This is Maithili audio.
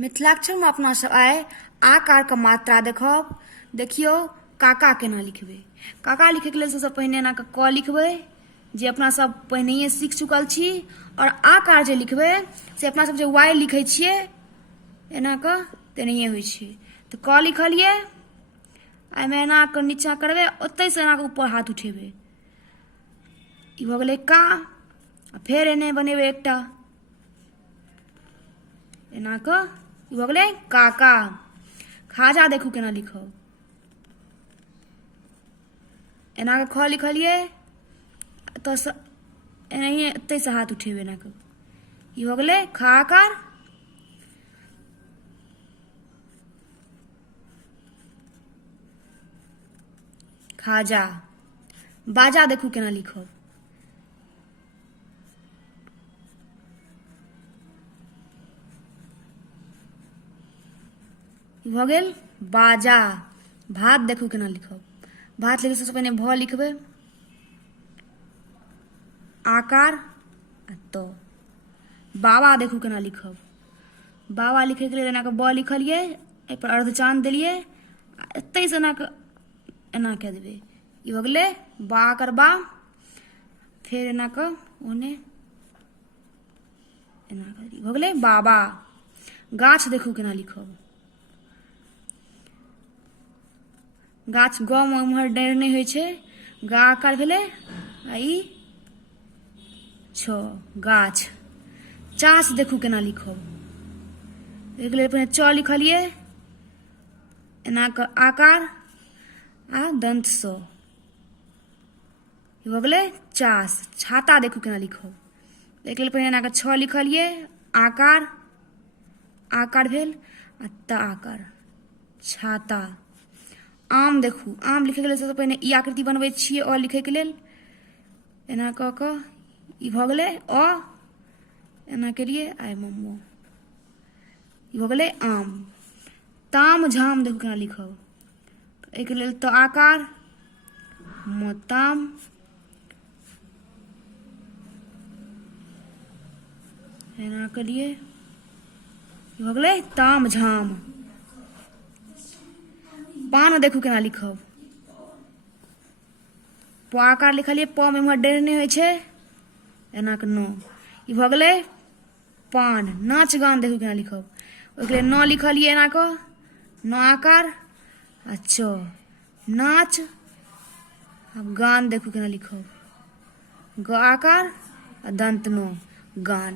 मिथिलाक्षर में अपना सब आए आकार के मात्रा देखब। देखियो काका केना लिखबे। काका लिखे के लिए सबसे पहले ना क लिखबे जे अपना सब पहले सीख चुकल छी, और आकार जे लिखबे से अपना सब जे वाई लिखे छिए एना क तेनाहिए होइ छै। तो क लिखलिए, एमे एना क नीचा करबे, ओतै से एना क ऊपर हाथ उठेबे, ई भ गेलै का। फिर एने बनेबे एकटा एना क, ई भ गेलै काका। खाजा देखू केना लिखब। एना क ख लिखलिए, तो एनाहिए एतै से हाथ उठेबे एना क, ई भ गेलै खा आकार। खाजा। बाजा देखू केना लिखब। भ गेल बाजा। भात देखू केना लिखब। भात लिखे सबसे पहले भ लिखबे, आकार तो। बाबा देखू केना लिखब। बाबा लिखे के लिए एना क ब लिखलिए, एहि पर अर्धचान देलिए, एतै से एना कह देबे, ई भ गेलै बा आकार बा। फिर एना क ओने एना कर, ई भ गेलै बाबा। गाछ देखू केना लिखब। गाछ ग में उम्हर डर नहीं होइ छै, गा आकार भेलै, आ ई छ गाछ। चास देखू केना लिखब। एक लिए पहले च लिखलिए, एना क आकार आ दंत स, ई भ गेलै चास। छाता देखू केना लिखब। एक लिए पहले एना क छ लिखलिए, आकार आकार भेल, आ त आकार छाता। आम देखू। आम लिखे के लिए सबसे पहले ई आकृति बनबै छिए अ लिखे के लेल, एना क क, ई भ गेलै अ, एना केलिए आइ मम्मो, ई भ गेलै आम। ताम झाम देखू केना लिखब। एहिके लेल त आकार, म ताम, एना करिए, ई भ गेलै ताम झाम। पान देखू केना लिखब। प आकार लिखलिए, प में उम्हर डेर नहीं होइ छै, एना क न, ई भ गेलै पान। नाच गान देखू केना लिखब। ओहिके लिए न लिखलिए एना क, न आकार आ च, नाच। अब गान देखू केना लिखब। ग आकार आ दंत न, गान।